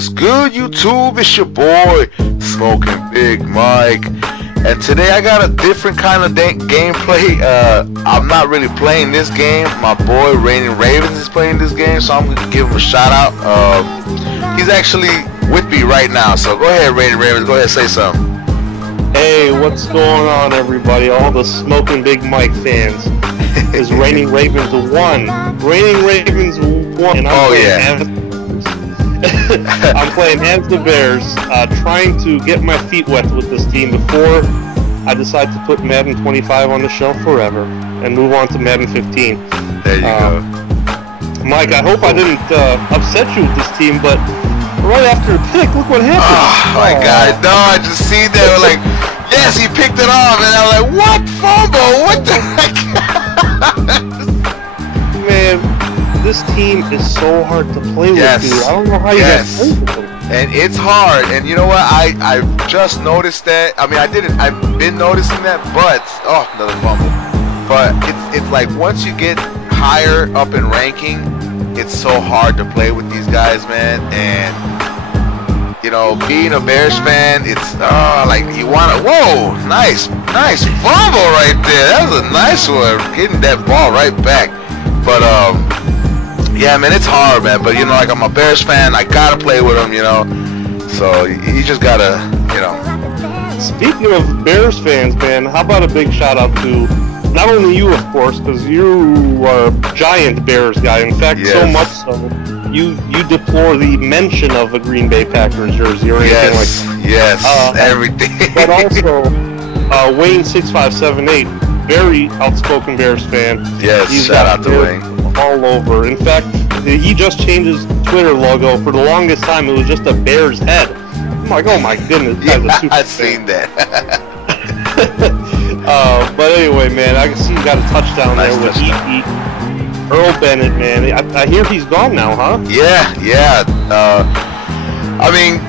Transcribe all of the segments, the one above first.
What's good, YouTube? It's your boy, Smoking Big Mike. And today I got a different kind of gameplay. I'm not really playing this game. My boy, ReigningRavens, is playing this game, so I'm going to give him a shout out. He's actually with me right now, so go ahead, ReigningRavens. Go ahead and say something. Hey, what's going on, everybody? All the Smoking Big Mike fans. Is ReigningRavens 1. ReigningRavens 1. And I'm playing as the Bears, trying to get my feet wet with this team before I decide to put Madden 25 on the shelf forever and move on to Madden 15. There you go. Mike, I hope I didn't upset you with this team, but right after the pick, look what happened. Oh my God, no, I just see that, like, yes, he picked it off, and I'm like, what fumble? What the heck? Man, this team is so hard to play with, dude. I don't know how you guys play with them. And it's hard, and you know what, I just noticed that. I mean, I've been noticing that, but, oh, another fumble. But it's like, once you get higher up in ranking, it's so hard to play with these guys, man. And you know, being a Bears fan, it's like you want to. Whoa, nice fumble right there. That was a nice one, getting that ball right back. But yeah, man, it's hard, man. But you know, like, I'm a Bears fan, I gotta play with them, you know. So you just gotta, you know. Speaking of Bears fans, man, how about a big shout out to not only you, of course, because you are a giant Bears guy. In fact, so much so, you deplore the mention of a Green Bay Packers jersey or anything like that. Yes, everything. But also, Wayne6578, very outspoken Bears fan. Yes, He's shout out to Wayne. All over. In fact, he just changed his Twitter logo. For the longest time, it was just a Bear's head. I'm like, oh my goodness, this guy's a super I've fan. seen that. But anyway, man, I can see you got a touchdown there with Earl Bennett, man. I hear he's gone now, huh? Yeah. I mean,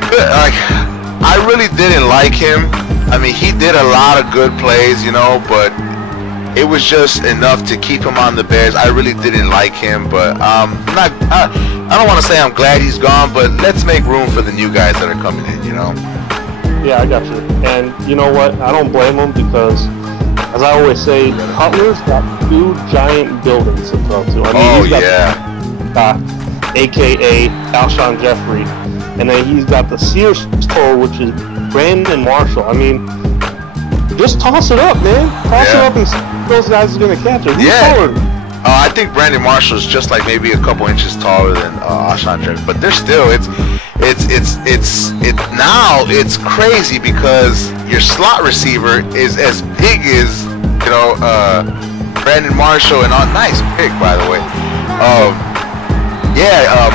I really didn't like him. I mean, he did a lot of good plays, you know, but it was just enough to keep him on the Bears. I really didn't like him, but I don't want to say I'm glad he's gone, but let's make room for the new guys that are coming in, you know. Yeah, I got you. And you know what? I don't blame him because, as I always say, Cutler's got 2 giant buildings to throw to. I mean, he's got a.k.a. Alshon Jeffrey, and then he's got the Sears store, which is Brandon Marshall. I mean, just toss it up, man. Toss it up and see if those guys are going to catch it. Who's taller? I think Brandon Marshall is just like maybe a couple inches taller than Alshon Jeffrey, but they're still, now it's crazy because your slot receiver is as big as, you know, Brandon Marshall, and nice pick, by the way.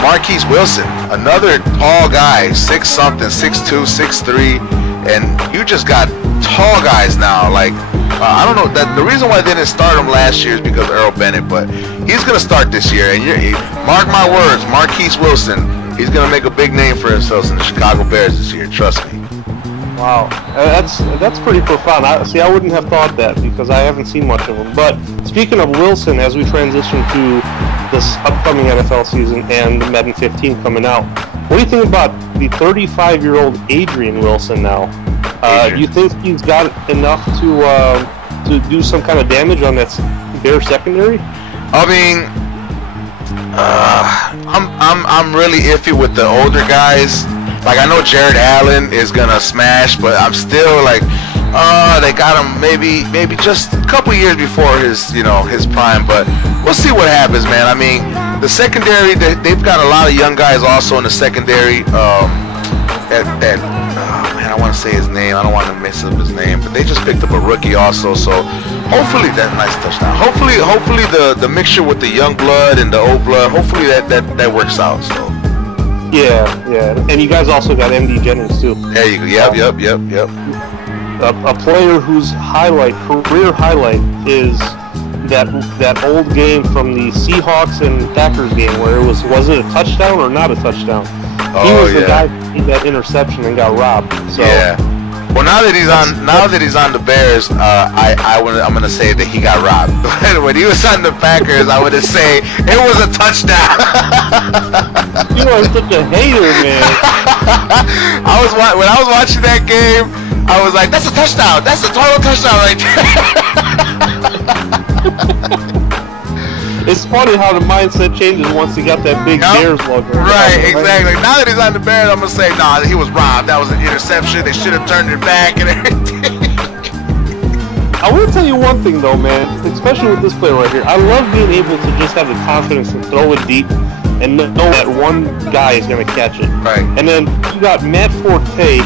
Marquise Wilson, another tall guy, 6'something", 6'2", 6'3", and you just got tall guys now. Like, I don't know, that the reason why they didn't start him last year is because of Earl Bennett, but he's gonna start this year, and mark my words, Marquise Wilson, he's gonna make a big name for himself in the Chicago Bears this year. Trust me. Wow, that's pretty profound. I wouldn't have thought that because I haven't seen much of him. But speaking of Wilson, as we transition to this upcoming NFL season and Madden 15 coming out, what do you think about the 35-year-old Adrian Wilson now? Do you think he's got enough to do some kind of damage on that Bear secondary? I mean, I'm really iffy with the older guys. Like, I know Jared Allen is gonna smash, but I'm still like, they got him maybe just a couple years before his prime. But we'll see what happens, man. I mean, the secondary, they've got a lot of young guys also in the secondary. I want to say his name. I don't want to mess up his name, but they just picked up a rookie also. So hopefully that nice touchdown. Hopefully the mixture with the young blood and the old blood. Hopefully that works out. So. Yeah, and you guys also got MD Jennings too. There you go. Yep. A player whose career highlight is that old game from the Seahawks and Packers game where was it a touchdown or not a touchdown? He was the guy who made that interception and got robbed. So Well, now that he's on the Bears, I'm gonna say that he got robbed. When he was on the Packers, I would say it was a touchdown. You are such a hater, man. When I was watching that game, I was like, that's a touchdown. That's a total touchdown right there. It's funny how the mindset changes once he got that big Bears logo. Right, exactly. Now that he's on the Bears, I'm going to say, nah, he was robbed. That was an interception. They should have turned it back and everything. I will tell you one thing, though, man, especially with this player right here. I love being able to just have the confidence to throw it deep and know that one guy is going to catch it. Right. And then you got Matt Forte,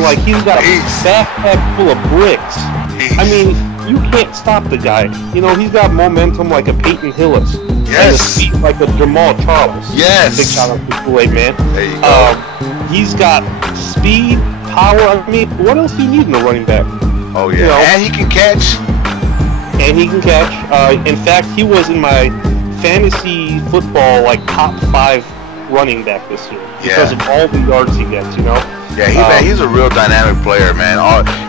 like he's got a backpack full of bricks. I mean, you can't stop the guy. You know, he's got momentum like a Peyton Hillis. Yes. And a speed like a Jamal Charles. Yes. Big shout out to Kool-Aid Man. There you go. He's got speed, power. I mean, what else do you need in a running back? Oh, yeah. You know, and he can catch. In fact, he was in my fantasy football, like, top 5 running back this year. Because of all the yards he gets, you know? Yeah, he's a real dynamic player, man.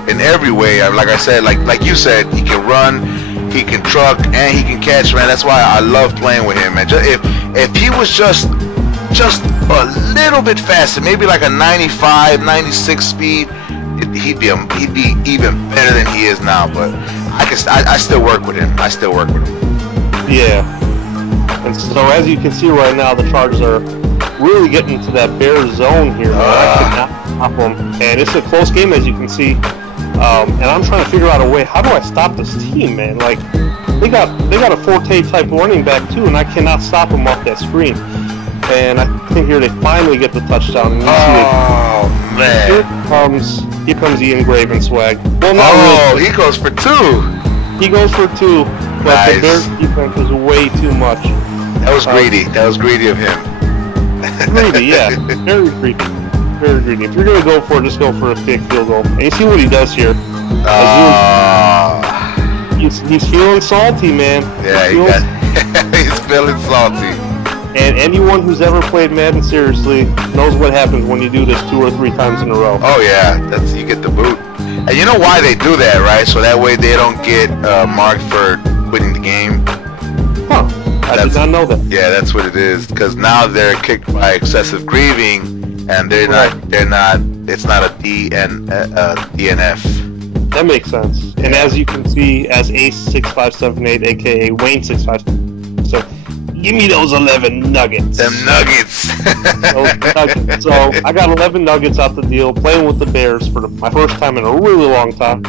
In every way, like I said, like you said, he can run, he can truck, and he can catch, man. That's why I love playing with him, man. If he was just a little bit faster, maybe like a 95, 96 speed, he'd be even better than he is now. But I still work with him. Yeah. And so as you can see right now, the Chargers are really getting into that Bears zone here. I could not stop them, and it's a close game as you can see. And I'm trying to figure out a way. How do I stop this team, man? Like they got a Forte type running back too, and I cannot stop them off that screen. And I think here they finally get the touchdown. And man! Here comes the Ingraven swag. Well, not really. He goes for 2. He goes for 2, but the Bears defense is way too much. That was greedy. That was greedy of him. Greedy, yeah. Very greedy. Very greedy. If you're going to go for it, just go for a fake field goal. And you see what he does here. He's feeling salty, man. Yeah, he's feeling salty. And anyone who's ever played Madden seriously knows what happens when you do this 2 or 3 times in a row. Oh, yeah. You get the boot. And you know why they do that, right? So that way they don't get marked for quitting the game. Huh. I did not know that. Yeah, that's what it is. Because now they're kicked by excessive grieving, and they're not. It's not a DNF. That makes sense. And as you can see, as Ace6578, aka Wayne657, give me those 11 nuggets. Them nuggets. Those nuggets. So I got 11 nuggets out the deal, playing with the Bears for my first time in a really long time.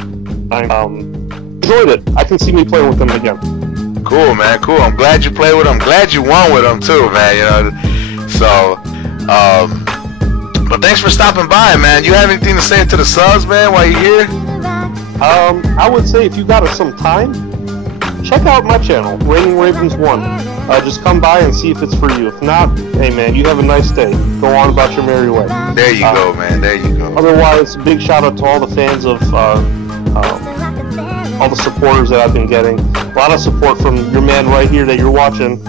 I enjoyed it. I can see me playing with them again. Cool, man. Cool. I'm glad you played with them. Glad you won with them too, man. You know. So, but thanks for stopping by, man. You have anything to say to the subs, man, while you're here? I would say if you got some time, check out my channel, ReigningRavens 1. Just come by and see if it's for you. If not, hey man, you have a nice day. Go on about your merry way. There you go, man. There you go. Otherwise, big shout out to all the fans of all the supporters that I've been getting. A lot of support from your man right here that you're watching.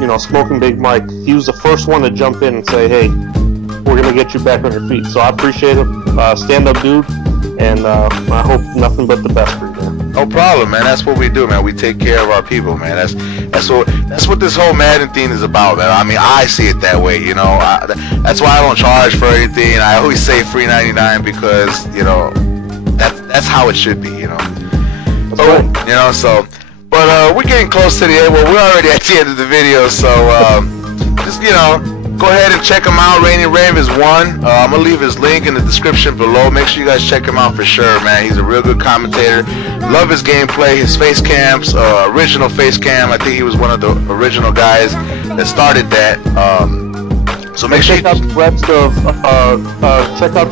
You know, Smoking Big Mike. He was the first one to jump in and say, hey, we're going to get you back on your feet. So I appreciate it. Stand up, dude. And I hope nothing but the best for you, man. No problem, man. That's what we do, man. We take care of our people, man. That's what this whole Madden thing is about, man. I mean, I see it that way, you know. That's why I don't charge for anything. I always say free 99 because, you know, that's how it should be, you know. So, you know, so, but we're getting close to the end. Well, we're already at the end of the video, so just, you know, go ahead and check him out. ReigningRavens 1. I'm gonna leave his link in the description below. Make sure you guys check him out for sure, man. He's a real good commentator. Love his gameplay, his face cams, original face cam. I think he was one of the original guys that started that. So make sure check out the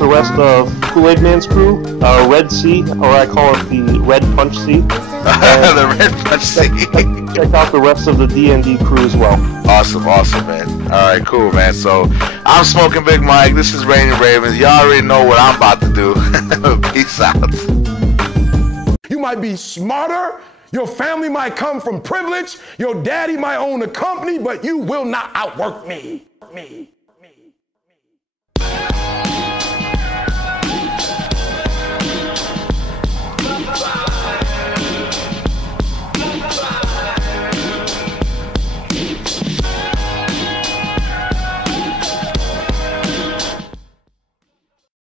rest of Kool-Aid Man's crew, Red Sea, or I call it the Red Punch Sea. The Red Punch Sea. Check out the rest of the D&D crew as well. Awesome, man. All right, cool, man. So I'm Smoking Big Mike. This is ReigningRavens. Y'all already know what I'm about to do. Peace out. You might be smarter. Your family might come from privilege. Your daddy might own a company, but you will not outwork me.